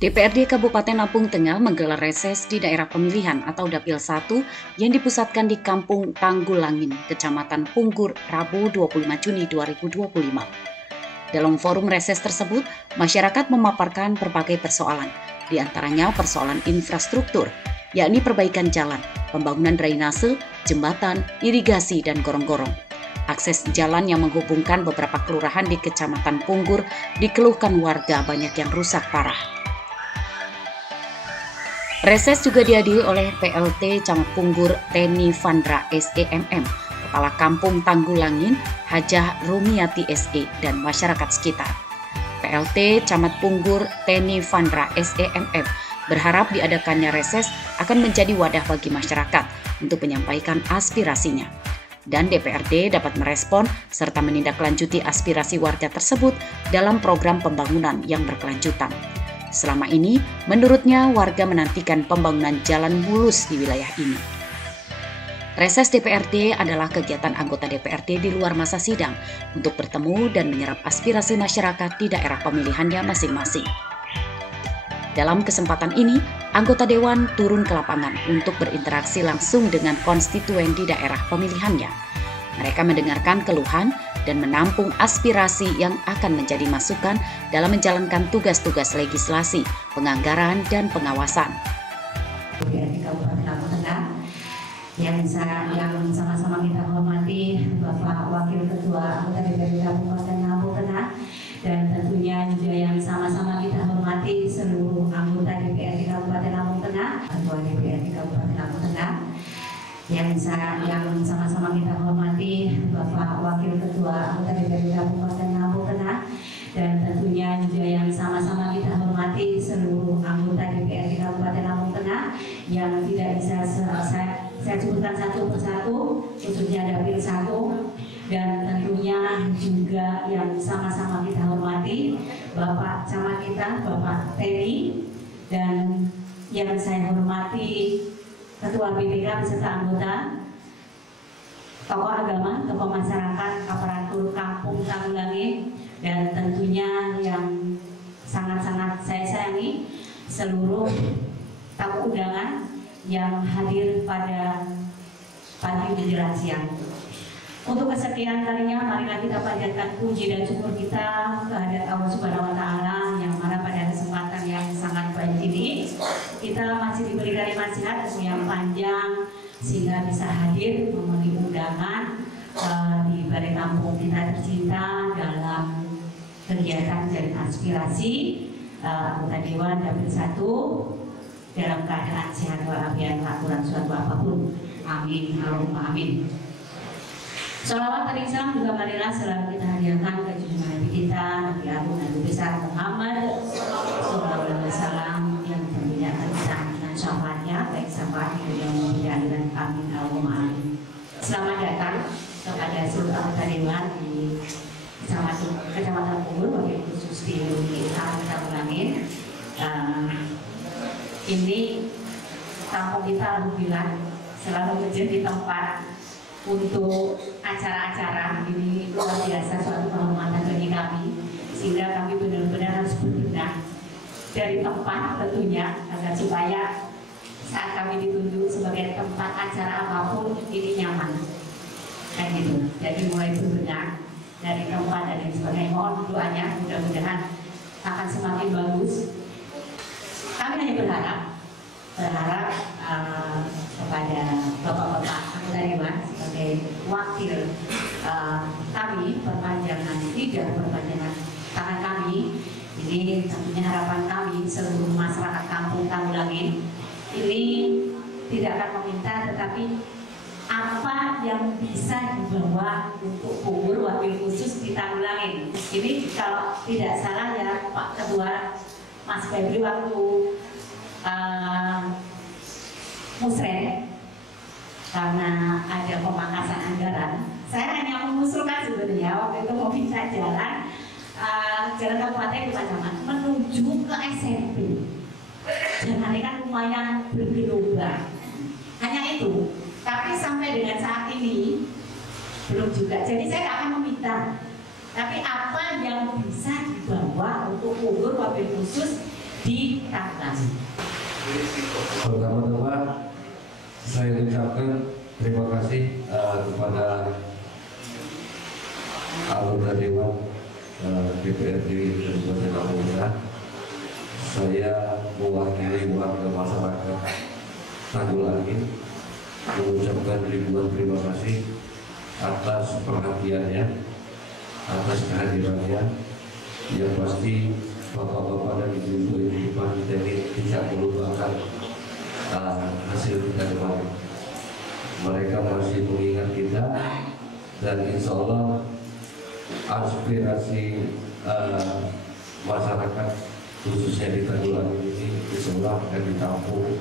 DPRD Kabupaten Lampung Tengah menggelar reses di daerah pemilihan atau Dapil 1 yang dipusatkan di Kampung Tanggulangin, Kecamatan Punggur, Rabu 25 Juni 2025. Dalam forum reses tersebut, masyarakat memaparkan berbagai persoalan, di antaranya persoalan infrastruktur, yakni perbaikan jalan, pembangunan drainase, jembatan, irigasi, dan gorong-gorong. Akses jalan yang menghubungkan beberapa kelurahan di Kecamatan Punggur dikeluhkan warga banyak yang rusak parah. Reses juga dihadiri oleh PLT Camat Punggur Teni Vandra SEMM, Kepala Kampung Tanggulangin Hajah Rumiati SE, dan masyarakat sekitar. PLT Camat Punggur Teni Vandra SEMM berharap diadakannya reses akan menjadi wadah bagi masyarakat untuk menyampaikan aspirasinya. Dan DPRD dapat merespon serta menindaklanjuti aspirasi warga tersebut dalam program pembangunan yang berkelanjutan. Selama ini, menurutnya warga menantikan pembangunan jalan mulus di wilayah ini. Reses DPRD adalah kegiatan anggota DPRD di luar masa sidang untuk bertemu dan menyerap aspirasi masyarakat di daerah pemilihannya masing-masing. Dalam kesempatan ini, anggota Dewan turun ke lapangan untuk berinteraksi langsung dengan konstituen di daerah pemilihannya. Mereka mendengarkan keluhan dan menampung aspirasi yang akan menjadi masukan dalam menjalankan tugas-tugas legislasi, penganggaran, dan pengawasan. Di Kabupaten Lampung Tengah, yang sama-sama kita hormati Bapak Wakil Ketua Anggota DPRD Kabupaten Lampung Tengah, dan tentunya juga yang sama-sama kita hormati seluruh anggota DPRD Kabupaten Lampung Tengah, Ketua DPRD Kabupaten Lampung Tengah, yang sama-sama kita hormati Bapak Wakil Ketua Anggota DPRD Kabupaten Lampung Tengah, dan tentunya juga yang sama-sama kita hormati seluruh anggota DPRD Kabupaten Lampung Tengah yang tidak bisa saya sebutkan satu persatu, khususnya Dapil 1, dan tentunya juga yang sama-sama kita hormati Bapak Camat kita, Bapak Teni, dan yang saya hormati Ketua BPK beserta anggota, tokoh agama, tokoh masyarakat, aparatur kampung Tanggulangin, dan tentunya yang sangat-sangat saya sayangi seluruh tamu undangan yang hadir pada pagi menjelang siang. Untuk kesekian kalinya, marilah kita panjatkan puji dan syukur kita kehadirat Allah Subhanahu wa Ta'ala, yang mana pada kesempatan yang sangat baik ini kita masih diberi kalimat sehat yang panjang sehingga bisa hadir memenuhi undangan di Balai Kampung kita tercinta dalam kegiatan dan aspirasi anggota Dewan Dapil 1 dalam keadaan sehat walafiat, tak kurang suatu apapun. Amin, Allahumma amin. Sholawat dan salam juga marilah selalu kita hadiahkan ke junjungan Nabi kita, Nabi Agung Nabi besar Muhammad Sallallahu Alaihi Wasallam, yang tentunya akan kita dengan syafaatnya, baik syafaat di dunia maupun di akhirat. Amin, Allahumma amin. Selamat datang kepada seluruh anggota Dewan di Kecamatan Punggur, wakil khusus di Tanggulangin. Ini kampung kita alhamdulillah selalu menjadi tempat untuk acara-acara. Ini luar biasa, suatu kehormatan bagi kami, sehingga kami benar-benar harus berbenah dari tempat tentunya, agar supaya saat kami ditunjuk sebagai tempat acara apapun ini nyaman, kan gitu. Jadi mulai berbenah dari tempat dan lain sebagainya. Mohon doanya, mudah-mudahan akan semakin bagus. Kami hanya berharap kepada bapak-bapak anggota Dewan sebagai wakil kami, perpanjangan tangan kami. Ini tentunya harapan kami seluruh masyarakat kampung Tanggulangin ini tidak akan meminta, tetapi apa yang bisa dibawa untuk Punggur wakil khusus di Tanggulangin. Ini kalau tidak salah ya Pak Ketua, Mas Febri, waktu musrek karena ada pemangkasan anggaran, saya hanya mengusulkan sebenarnya waktu itu mau minta jalan kabupaten Kota Camat menuju ke SMP. Jalan ini kan lumayan bergelombang, hanya itu. Tapi sampai dengan saat ini belum juga. Jadi saya akan meminta, tapi apa yang bisa dibawa untuk Punggur wabil khusus ditangani. Pertama-tama saya ucapkan terima kasih kepada anggota Dewan DPRD Kabupaten Lampung Tengah. Saya mewakili warga masyarakat Tanggulangin mengucapkan ribuan terima kasih atas perhatiannya, atas kehadirannya. Yang pasti bapak-bapak dan ibu-ibu yang di depan kita ini tidak melupakan hasil kita kemarin. Mereka masih mengingat kita, dan insya Allah aspirasi masyarakat khususnya di Tanggulangin ini insya Allah akan ditampung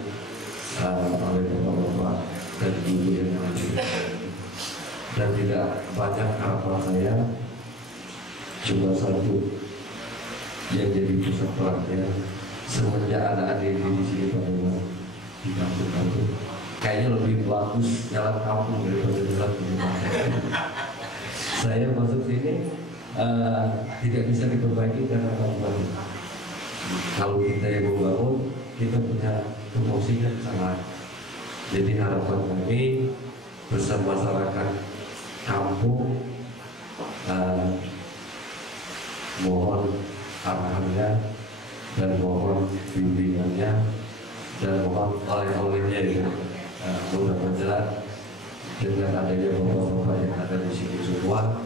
oleh bapak-bapak dan ibu yang ada. Dan tidak banyak harapan saya, cuma satu yang jadi pusat perhatian semenjak anak-anak di sini pada di kampung-kampung. Kayaknya lebih bagus jalan kampung daripada jalan rumah. Saya masuk sini tidak bisa diperbaiki karena kampung. Kalau kita yang membangun, kita punya tupoksi yang salah. Jadi harapan kami bersama masyarakat kampung, mohon arahannya dan mohon bimbingannya dan mohon oleh-olehnya ya. Mudah-mudahan dengan adanya bapak-bapak yang ada di sini semua,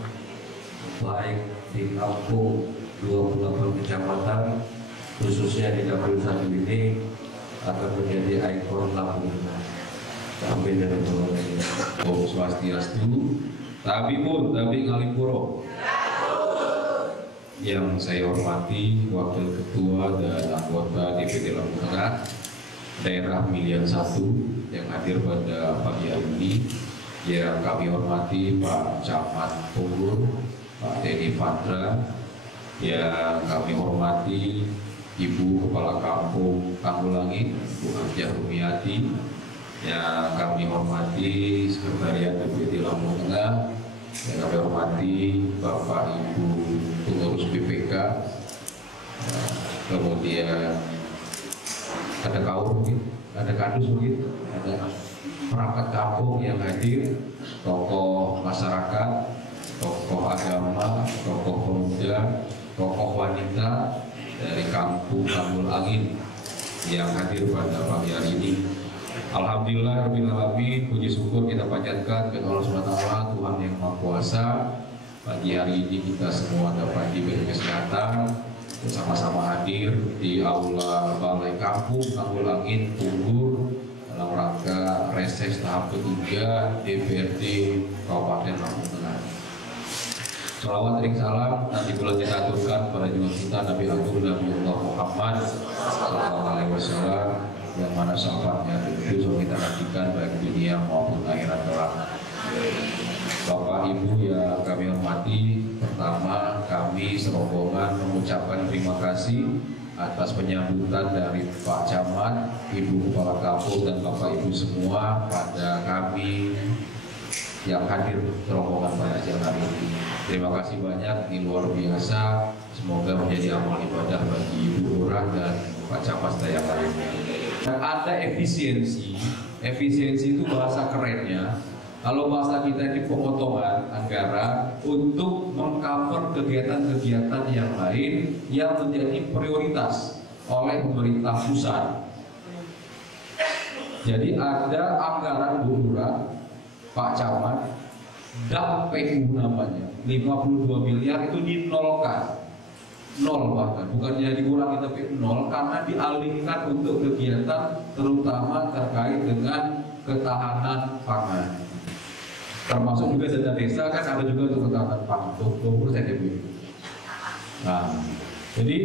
baik di kampung 28 kecamatan khususnya di Dapil 1 ini akan menjadi ikon Lampung. Amin ya rabbal alamin. Om Swastiastu, Tabipun, Tabi Ngalipuro. Yang saya hormati Wakil Ketua dan anggota DPD Lampung Tengah Daerah Pemilihan 1 yang hadir pada pagi hari ini, yang kami hormati Pak Camat Punggur, Pak Teni Fandra, yang kami hormati Ibu Kepala Kampung Tanggulangin, Bu Hajah Rumiati, yang kami hormati Sekretariat DPD Lampung Tengah, yang kami hormati Bapak Ibu pengurus BPK, kemudian ada kaum mungkin, ada kadus mungkin, ada perangkat kampung yang hadir, tokoh masyarakat, tokoh agama, tokoh pemuda, tokoh wanita dari kampung Tanggulangin yang hadir pada pagi hari ini. Alhamdulillah rabbil alamin, puji syukur kita panjatkan kepada Allah SWT, Tuhan yang Maha Kuasa. Pagi hari ini kita semua dapat diberi kesehatan, bersama-sama hadir di aula Balai Kampung Tanggulangin Punggur dalam rangka reses tahap ketiga DPRD Kabupaten Lampung Tengah. Salawat dan salam nanti bulan kita aturkan pada junjungan kita Nabi Agung Nabi Muhammad Sallallahu Alaihi Wasallam, yang mana syafaatnya itu kita nantikan baik dunia maupun akhirat kelak. Bapak Ibu yang kami hormati, pertama kami serombongan mengucapkan terima kasih atas penyambutan dari Pak Camat, Ibu Kepala Kampung dan Bapak Ibu semua pada kami yang hadir rombongan pada siang hari ini. Terima kasih banyak, ini luar biasa. Semoga menjadi amal ibadah bagi Ibu Lurah dan Pak Camat yang lainnya. Dan ada efisiensi itu bahasa kerennya. Kalau bahasa kita ini pemotongan anggaran untuk mengcover kegiatan-kegiatan yang lain yang menjadi prioritas oleh pemerintah pusat. Jadi ada anggaran Bu Lurah, Pak Camat, DAP PU namanya, 52 miliar itu dinolkan. Nol bahkan, bukannya dikurangi tapi nol, karena dialihkan untuk kegiatan terutama terkait dengan ketahanan pangan. Termasuk juga dana desa kan ada juga untuk ketahanan pangan, 20% ya Bu. Nah, jadi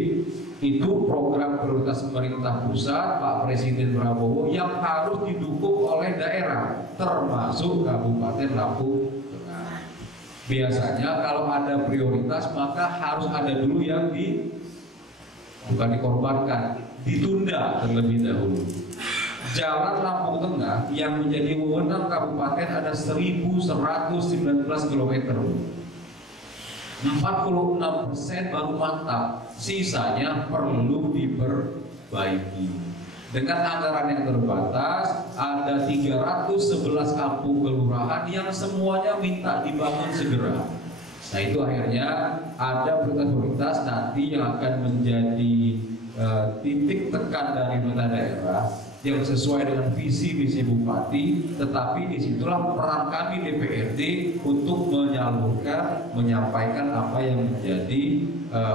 itu program prioritas pemerintah pusat Pak Presiden Prabowo yang harus didukung oleh daerah, termasuk Kabupaten Lampung Tengah. Biasanya kalau ada prioritas maka harus ada dulu yang bukan dikorbankan, ditunda terlebih dahulu. Jalan Lampung Tengah yang menjadi wewenang kabupaten ada 1.119 km. 46% baru mantap, sisanya perlu perbaiki. Dengan anggaran yang terbatas, ada 311 kampung kelurahan yang semuanya minta dibangun segera. Nah itu akhirnya ada prioritas nanti yang akan menjadi titik tekan dari pemerintah daerah yang sesuai dengan visi misi bupati, tetapi disitulah peran kami DPRD untuk menyalurkan, menyampaikan apa yang menjadi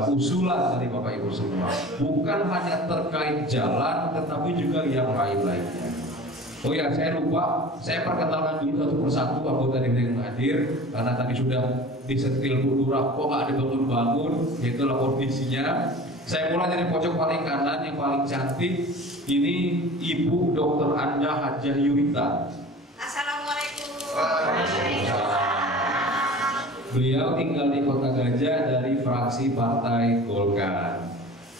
usulan dari Bapak Ibu semua. Bukan hanya terkait jalan, tetapi juga yang lain-lainnya. Oh ya, saya lupa, saya perkenalkan dulu satu persatu anggota DPRD yang hadir, karena tadi sudah disetil Bu Lurah, kok nggak ada bangun-bangun, itulah kondisinya. Saya mulai dari pojok paling kanan yang paling cantik. Ini Ibu Dr. Anda Hajah Yurita. Assalamualaikum. Beliau tinggal di Kota Gajah dari fraksi Partai Golkar.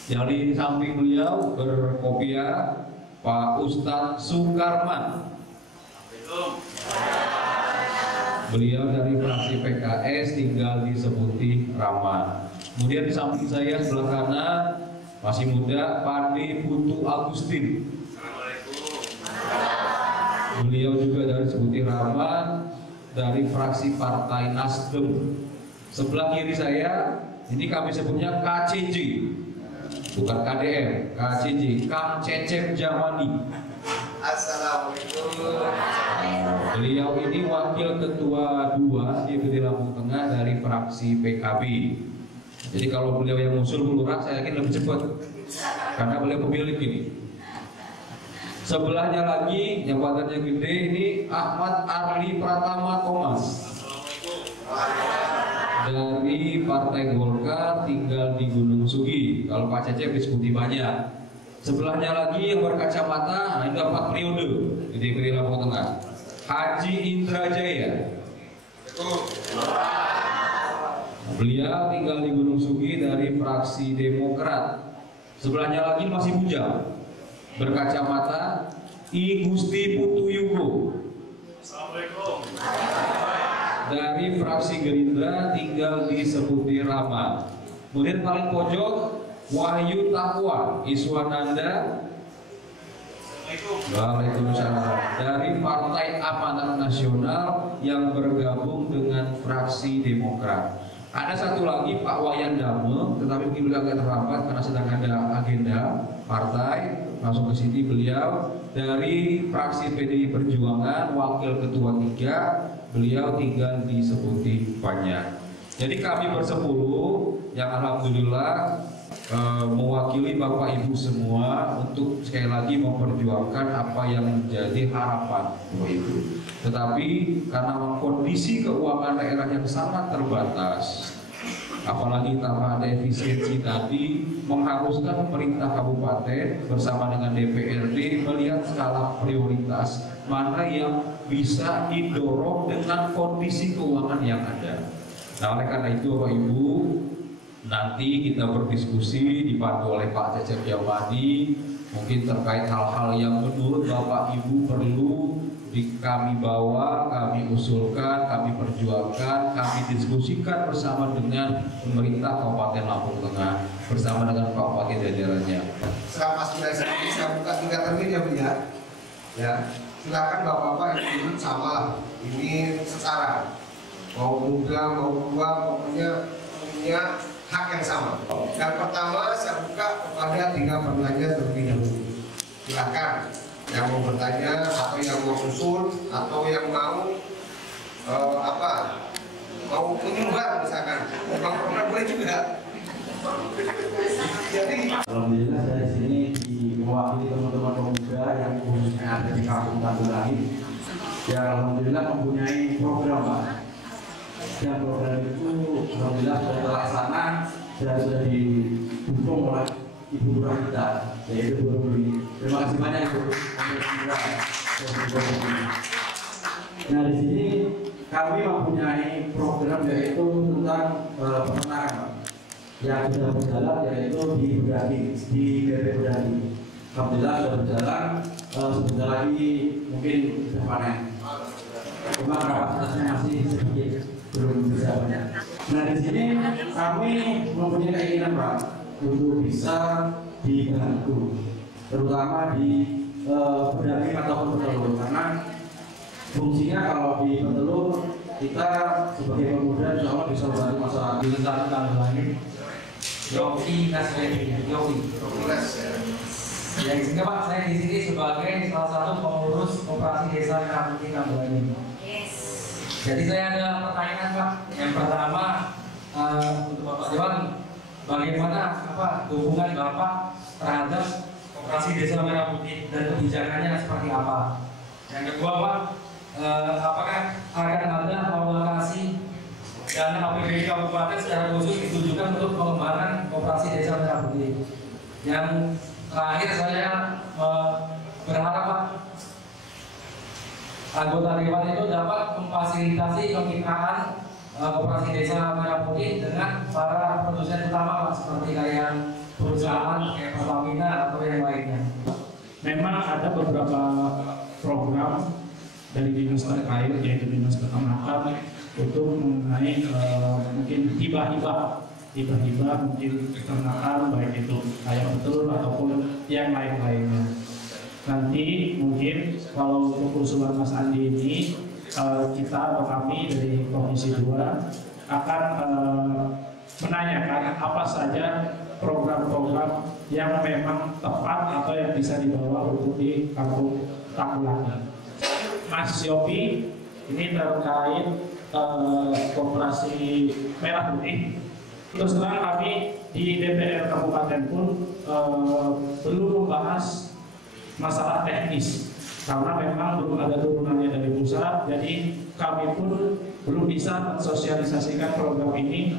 Yang di samping beliau berkopiah Pak Ustadz Sukarman. Beliau dari fraksi PKS, tinggal di Seputi Rama. Kemudian di samping saya sebelah kanan masih muda Pandi Putu Agustin. Beliau juga dari Seputi Rama, dari fraksi Partai Nasdem. Sebelah kiri saya ini kami sebutnya KCJ, bukan KDM, KCJ, Kang Cecep Jamani. Assalamualaikum. Beliau ini wakil ketua 2 DPD Lampung Tengah dari fraksi PKB. Jadi kalau beliau yang usul Bu Lurah, saya yakin lebih cepat karena beliau pemilik ini. Sebelahnya lagi yang badannya gede ini Ahmad Arli Pratama Thomas dari Partai Golkar, tinggal di Gunung Sugi. Kalau Pak Cecep disebut banyak. Sebelahnya lagi yang berkacamata, nah ini 4 periode di DPD Lampung Tengah, Haji Indra Jaya. Beliau tinggal di Gunung Sugi dari fraksi Demokrat. Sebelahnya lagi masih bujang, berkacamata, I Gusti Putu Yugo. Assalamualaikum. Dari fraksi Gerindra, tinggal di Seputi Rama. Kemudian paling pojok Wahyu Takwa Iswananda. Waalaikumsalam. Dari Partai Amanat Nasional yang bergabung dengan fraksi Demokrat. Ada satu lagi Pak Wayan Dame, tetapi mungkin beliau agak terlambat karena sedang ada agenda partai. Masuk ke sini beliau dari fraksi PDI Perjuangan, wakil ketua 3. Beliau tinggal di Seputi Banyak. Jadi kami bersepuluh yang alhamdulillah mewakili Bapak Ibu semua untuk sekali lagi memperjuangkan apa yang menjadi harapan Bapak Ibu. Tetapi karena kondisi keuangan daerah yang sangat terbatas, apalagi tambah ada efisiensi tadi, mengharuskan pemerintah kabupaten bersama dengan DPRD melihat skala prioritas mana yang bisa didorong dengan kondisi keuangan yang ada. Nah, oleh karena itu Bapak Ibu, nanti kita berdiskusi dipandu oleh Pak Cecep Jamani, mungkin terkait hal-hal yang menurut Bapak Ibu perlu kami bawa, kami usulkan, kami perjuangkan, kami diskusikan bersama dengan pemerintah Kabupaten Lampung Tengah, bersama dengan Pak Bupati jajarannya. Selama sudah saya buka 3 termin ya Bu ya. Silakan Bapak-bapak Ibu sama, ini setara. Mau muda, mau tua, pokoknya punya hak yang sama. Yang pertama saya buka kepada 3 penanya terlebih dahulu. Silakan yang mau bertanya atau yang mau usul atau yang mau mau menyumbang misalkan, mau boleh juga. Jadi alhamdulillah saya di sini mewakili teman-teman pemuda yang khususnya ada di Kampung Tanggulangi. Ya alhamdulillah mempunyai program Pak. Dan program itu alhamdulillah sudah terlaksana dan sudah didukung oleh Ibu Lurah kita, yaitu Bu Rumi. Terima kasih banyak Ibu. Nah di sini kami mempunyai program yaitu tentang peternakan yang sudah berjalan, yaitu di Bedagi, di BP Bedagi. Alhamdulillah sudah berjalan, sebentar lagi mungkin sudah panen. Cuma kapasitasnya masih sedikit, belum bisa banyak. Nah di sini kami mempunyai keinginan Pak untuk bisa dibantu terutama di pedagang ataupun petelur, karena fungsinya kalau di petelur kita sebagai pemuda insya Allah bisa membantu masyarakat. Di satu Tanggulangi, Yofi Nasreni, Yofi. Ya, di sini Pak, saya di sini sebagai salah satu pengurus koperasi desa Merah Putih Tanggulangi. Jadi saya ada pertanyaan Pak. Yang pertama untuk Bapak Dewan, bagaimana hubungan Bapak terhadap koperasi desa Merah Putih dan kebijakannya seperti apa? Yang kedua Pak, apakah akan ada alokasi dana APBD Kabupaten secara khusus ditujukan untuk pengembangan koperasi desa Merah Putih? Yang terakhir saya berharap Pak, anggota dewan itu dapat memfasilitasi kemitraan koperasi desa Merah Putih dengan para produsen utama Pak, seperti kayak perusahaan kayak Pertamina atau yang lainnya. Memang ada beberapa program dari dinas terkait, yaitu dinas peternakan, untuk mengenai mungkin hibah-hibah mungkin peternakan, baik itu ayam betul ataupun yang lain-lainnya. Nanti mungkin kalau untuk usulan Mas Andi ini, kita atau kami dari Komisi 2 akan menanyakan apa saja program-program yang memang tepat atau yang bisa dibawa untuk di Kampung Tanggulangi. Mas Yofi, ini terkait koperasi Merah Putih. Terus terang kami di DPR Kabupaten pun belum membahas masalah teknis, karena memang belum ada turunannya dari pusat, jadi kami pun belum bisa mensosialisasikan program ini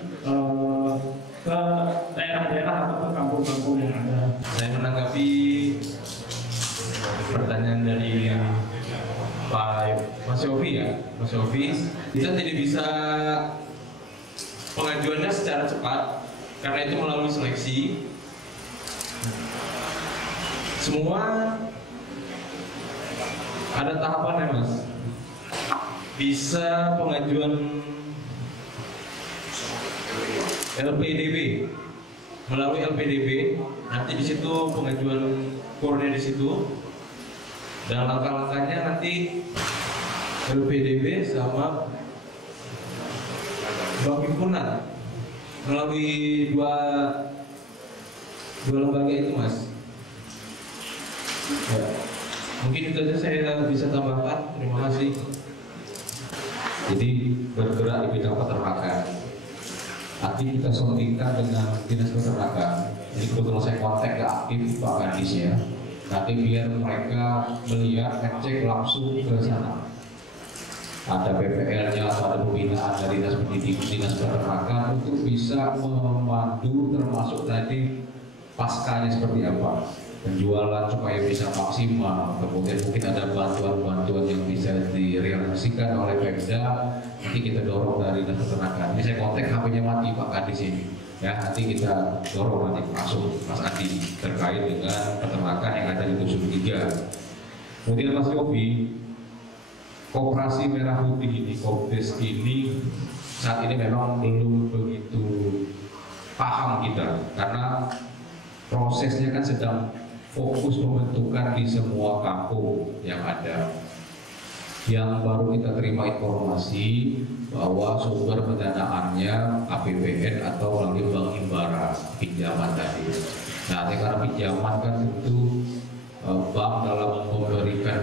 ke daerah-daerah atau ke kampung-kampung yang ada. Saya menanggapi pertanyaan dari Pak Mas Yofi ya, Mas Yofi, kita tidak bisa pengajuannya secara cepat karena itu melalui seleksi. Semua ada tahapannya Mas. Bisa pengajuan LPDB, melalui LPDB, nanti di situ pengajuan kurnya di situ, dan langkah-langkahnya nanti LPDB sama Bank Himpunan melalui dua lembaga itu Mas. Ya. Mungkin itu saja saya bisa tambahkan. Terima kasih. Jadi bergerak di bidang peternakan. Nanti kita sambungkan dengan dinas peternakan. Jadi kebetulan saya kontak ke aktif Pak Kadis ya. Nanti biar mereka melihat, ngecek langsung ke sana. Ada PPL-nya atau ada pembinaan dari dinas pendidikan, dinas peternakan untuk bisa memandu, termasuk tadi paskanya seperti apa, penjualan supaya bisa maksimal. Kemudian mungkin ada bantuan-bantuan yang bisa direalisasikan oleh Pemda, nanti kita dorong dari dinas peternakan. Ini saya kontak HP-nya mati Pak Kadis ini ya, nanti kita dorong nanti langsung Mas Adi terkait dengan peternakan yang ada di Dusun 3. Kemudian Mas Yofi, Koperasi Merah Putih ini, Kopdes ini saat ini memang belum begitu paham kita, karena prosesnya kan sedang fokus pembentukan di semua kampung yang ada. Yang baru kita terima informasi bahwa sumber pendanaannya APBN atau melalui Bank Himbara, pinjaman tadi. Nah, karena pinjaman kan tentu bank dalam memberikan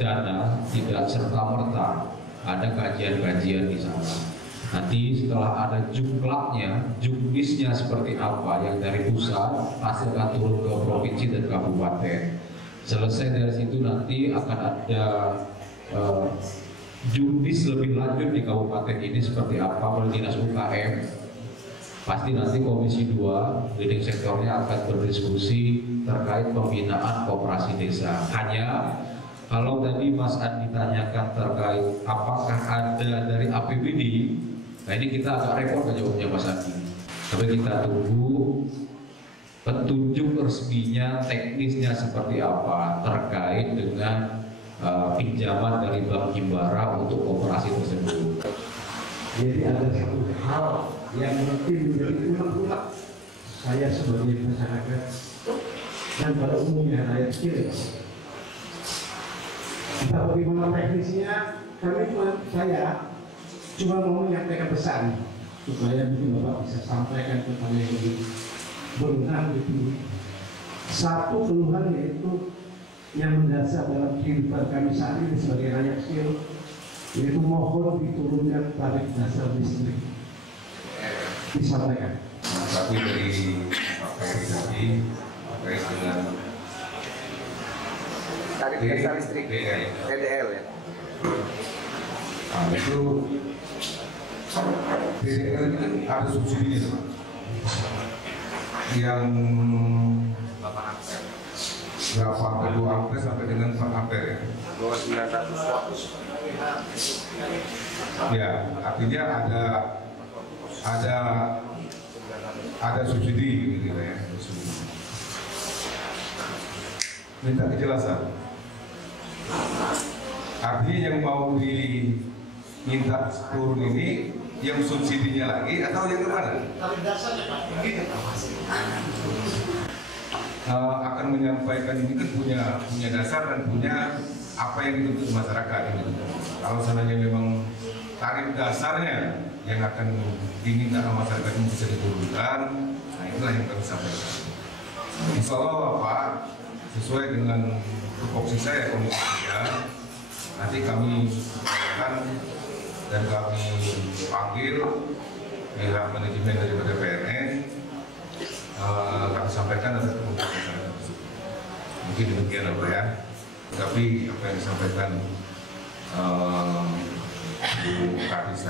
dana tidak serta-merta, ada kajian-kajian di sana. Nanti setelah ada jumlahnya, jumlahnya seperti apa yang dari pusat pasti akan turun ke provinsi dan kabupaten. Selesai dari situ nanti akan ada jumlis lebih lanjut di kabupaten ini seperti apa oleh dinas UKM. Pasti nanti Komisi 2 leading sektornya akan berdiskusi terkait pembinaan koperasi desa. Hanya kalau tadi Mas Adi ditanyakan terkait apakah ada dari APBD, nah ini kita agak repot jawabnya Mas Adi. Tapi kita tunggu petunjuk resminya, teknisnya seperti apa terkait dengan pinjaman dari Bank Himbara untuk koperasi tersebut. Jadi ada satu hal yang mungkin menjadi unek-unek saya sebagai masyarakat dan pada umumnya rakyat kecil. Entah bagaimana teknisnya, saya cuma mau menyampaikan pesan supaya mungkin Bapak bisa sampaikan kepada yang lebih berwenang gitu. Satu keluhan yaitu yang mendasar dalam kehidupan kami saat ini sebagai rakyat kecil, yaitu mohon diturunkan tarif dasar listrik. Disampaikan. Tapi dari Pak Ferry tadi terkait dengan tarif dasar listrik TDL ya. Nah, itu TDL ini kan ada subsidinya, yang berapa 2 ampere sampai dengan 4 ampere ya. 900 watt. Ya, artinya ada subsidi gitu ya. Minta kejelasan. Artinya yang mau diminta turun ini yang subsidinya lagi atau yang kemana? Akan menyampaikan ini kan punya dasar dan punya apa yang dituntut masyarakat gitu. Kalau seandainya memang tarif dasarnya yang akan diminta masyarakat ini bisa diturunkan, nah itulah yang kami sampaikan. Insya Allah Bapak, sesuai dengan tupoksi saya komunikasinya, nanti kami akan dan kami panggil pihak manajemen daripada PLN, kami sampaikan atas keputusan tersebut. Mungkin demikian Bapak ya. Tapi apa yang disampaikan Bu Kadis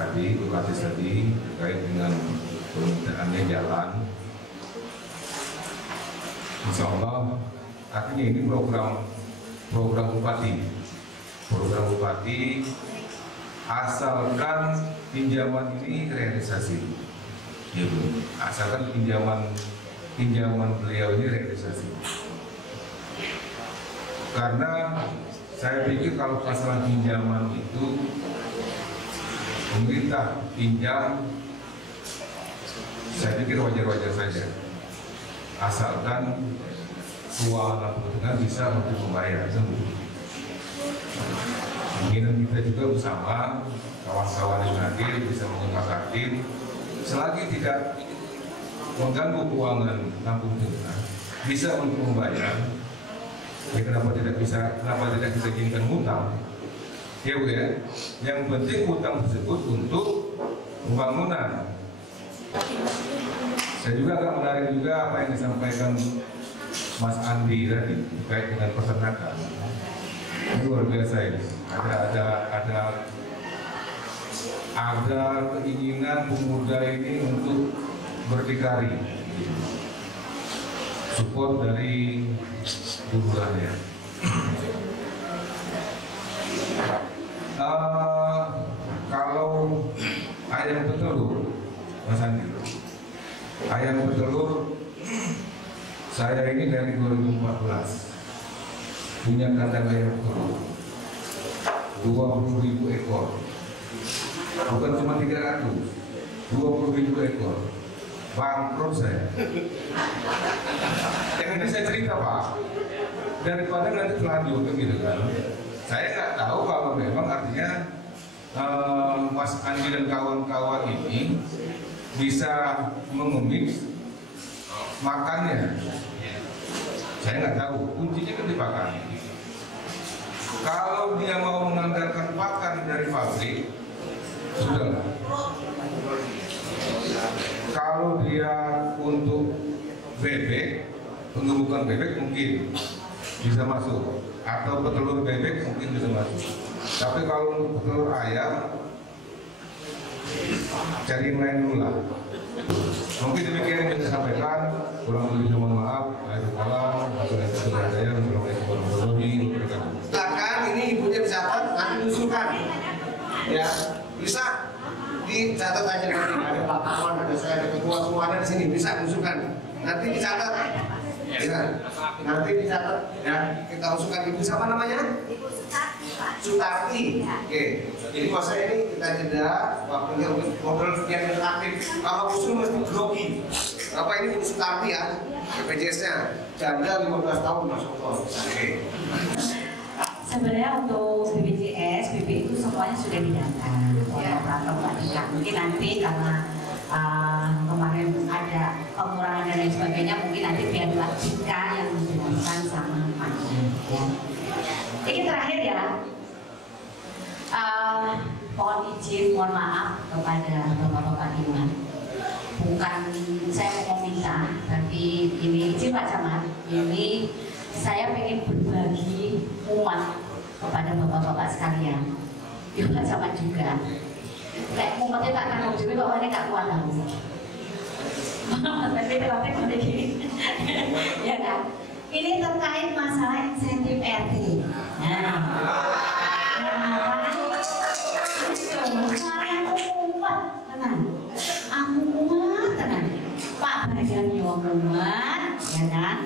tadi terkait dengan permintaannya jalan, insya Allah artinya ini program bupati asalkan pinjaman ini realisasi, ya Bu. Asalkan pinjaman beliau ini realisasi. Karena saya pikir kalau masalah pinjaman itu pemerintah pinjam, saya pikir wajar-wajar saja, asalkan keuangan Lampung Tengah bisa untuk membayar. Keinginan kita juga bersama kawan-kawan yang hadir bisa menyepakati selagi tidak mengganggu keuangan Lampung Tengah, bisa untuk membayar. Ya, kenapa tidak kita izinkan hutang? Ya Bu ya. Yang penting hutang tersebut untuk pembangunan. Saya juga agak menarik juga apa yang disampaikan Mas Andi tadi terkait dengan peternakan. Ini luar biasa ini. Ada keinginan pemuda ini untuk berdikari. Support dari buruhnya. Kalau ayam petelur, Mas Andi, ayam petelur saya ini dari 2014 punya kandang ayam petelur 20.000 ekor, bukan cuma 300, 20.000 ekor. Bangkrut saya. Yang ini saya cerita Pak, daripada nanti terlanjur gitu kan. Saya nggak tahu kalau memang artinya Mas Andi dan kawan-kawan ini bisa mengemis makannya. Saya nggak tahu, kuncinya kan di pakan. Kalau dia mau mengandalkan pakan dari pabrik, sudah. Kalau dia untuk bebek, pengemukan bebek mungkin bisa masuk, atau petelur bebek mungkin bisa masuk. Tapi kalau untuk petelur ayam, cari yang lain dulu lah. Mungkin demikian yang bisa sampaikan. Kurang lebih mohon maaf. Assalamualaikum warahmatullahi wabarakatuh. Silakan ini ibunya dicatat, nanti diusulkan. Ya, bisa dicatat aja nanti. Ada Pak Paman, ada saya, ada ketua semua ada di sini. Bisa diusulkan. Nanti dicatat. Ya, nanti dicatat. Ya, kita usulkan ibu siapa namanya? Ibu Sutarti. Oke. Jadi masa ini kita jeda waktunya untuk ngobrol yang aktif. Kalau usul mesti grogi. Bapak ini urus Sukarti ya, BPJS-nya. Janda 15 tahun masuk tol. Oke. Sebenarnya untuk BPJS, BP itu semuanya sudah didata oleh operator Pak. Mungkin nanti karena kemarin ada pengurangan dan lain sebagainya, mungkin nanti biarlah Dika yang menjelaskan sama Pak. Ya. Ini terakhir ya. Mohon izin, mohon maaf kepada Bapak-Bapak Ibu. Bukan saya mau minta, tapi ini izin Pak Camat. Ini saya ingin berbagi umat kepada bapak-bapak sekalian. Ya Pak Camat juga. Kayak umatnya tak tahu juga bahwa ini tak kuat tahu. Tapi terlatih begini, ya kan? Ini terkait masalah insentif RT. Nah, saya umat tenang. Aku umat tenang. Pak Bagian Yomumat, ya kan?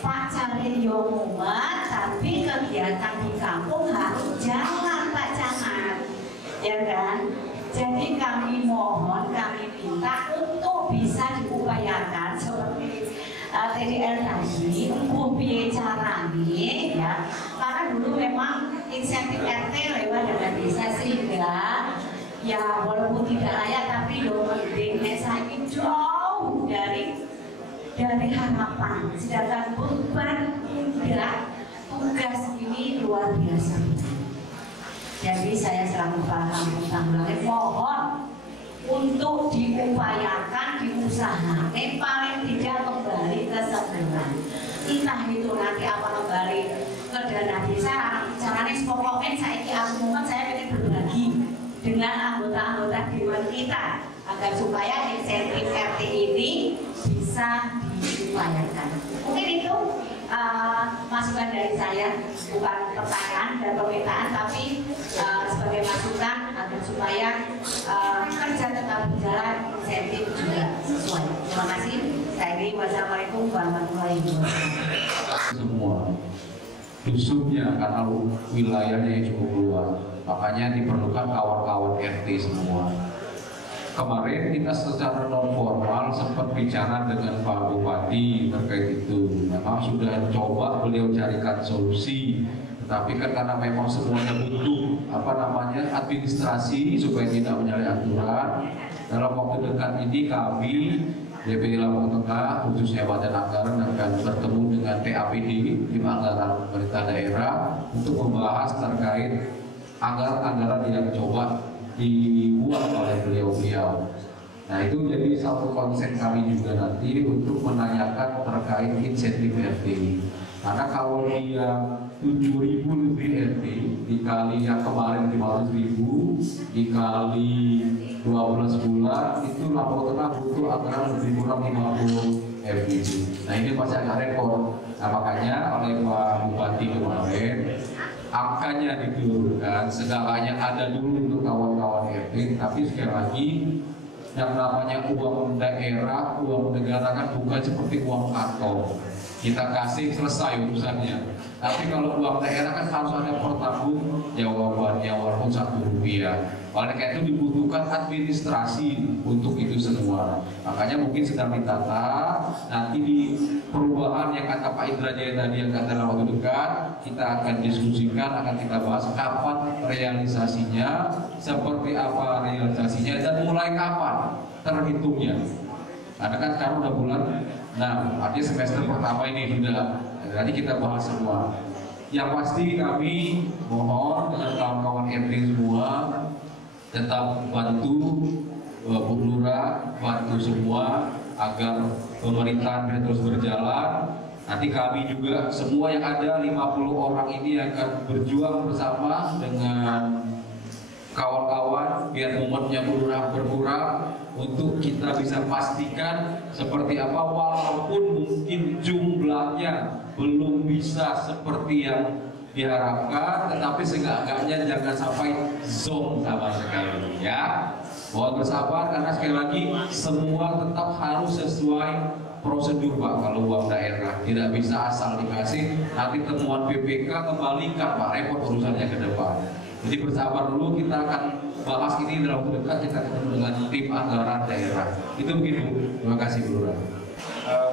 Pak Cari Yomumat, tapi kegiatan di kampung harus jalan Pak Camat, ya kan? Jadi kami mohon, kami minta untuk bisa diupayakan seperti TDL tadi, piye carane ya. Karena dulu memang insentif RT lewat dana desa sehingga ya walaupun tidak layak tapi yo desa ini jauh dari harapan. Sedangkan beban tugas ini luar biasa. Jadi saya selaku Pak Kampung Tanggulangan mohon untuk diupayakan, diusahakan, paling tidak kembali ke sebenarnya. Entah itu nanti apa kembali ke dana desa, caranya pokoknya saya ingin berbagi dengan anggota-anggota dewan kita agar supaya insentif RT ini bisa diupayakan. Mungkin itu masukan dari saya, bukan pertanyaan dan permintaan, tapi sebagai masukan agar supaya kerja tetap berjalan, insentif juga sesuai. Terima kasih. Saya ini wassalamualaikum warahmatullahi wabarakatuh. Semua dusunnya karena wilayahnya yang cukup luas, makanya diperlukan kawan-kawan RT semua. Kemarin kita secara non formal sempat bicara dengan Pak Bupati terkait itu. Memang sudah coba beliau carikan solusi, tetapi kan karena memang semuanya butuh administrasi supaya tidak menyalahi aturan. Dalam waktu dekat ini kami DPD Lampung Tengah khususnya Badan Anggaran akan bertemu dengan TAPD Tim Anggaran Pemerintah Daerah untuk membahas terkait anggaran yang coba dibuat oleh beliau-beliau. Nah itu jadi satu konsep kami juga nanti untuk menanyakan terkait insentif RT. Karena kalau dia 7.000 lebih RT dikali yang kemarin 500.000 dikali 12 bulan itu Lampung Tengah butuh anggaran lebih kurang 50 RBD. Nah ini pasti agak rekor. Nah makanya oleh Pak Bupati kemarin angkanya diturunkan, segalanya ada dulu untuk kawan-kawan RT, tapi sekali lagi yang namanya uang daerah, uang negara kan bukan seperti uang kantong. Kita kasih selesai urusannya. Tapi kalau uang daerah kan harus ada pertanggung jawabannya walaupun Rp1. Oleh karena itu dibutuhkan administrasi untuk itu semua. Makanya mungkin sedang ditata. Nanti di perubahan yang kata Pak Indra Jaya tadi yang kata dalam waktu dekat, kita akan diskusikan, akan kita bahas kapan realisasinya, seperti apa realisasinya, dan mulai kapan terhitungnya. Karena kan sekarang udah bulan 6, artinya semester pertama ini sudah. Nanti kita bahas semua. Yang pasti kami mohon dengan kawan-kawan RT semua tetap bantu Bu Lurah, bantu semua agar pemerintahan terus berjalan. Nanti kami juga semua yang ada 50 orang ini akan berjuang bersama dengan kawan-kawan biar umatnya berkurang untuk kita bisa pastikan seperti apa, walaupun mungkin jumlahnya belum bisa seperti yang diharapkan, tetapi seenggak-enggaknya jangan sampai zonk sama sekali ya. Mohon bersabar karena sekali lagi semua tetap harus sesuai prosedur Pak. Kalau uang daerah tidak bisa asal dikasih, nanti temuan BPK kembalikan Pak, repot urusannya ke depan. Jadi bersabar dulu, kita akan bahas ini dalam waktu dekat. Kita ketemu dengan tim anggaran daerah. Itu begitu. Terima kasih Bu Lurah.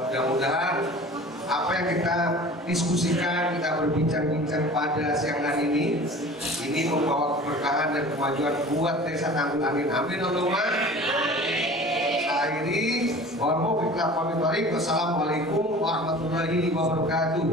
Mudah-mudahan apa yang kita diskusikan, kita berbincang-bincang pada siang hari ini membawa keberkahan dan kemajuan buat Desa Tanggulangin. Amin Allahumma. Akhiri, mohon maaf kita pamit. Wassalamualaikum warahmatullahi wabarakatuh.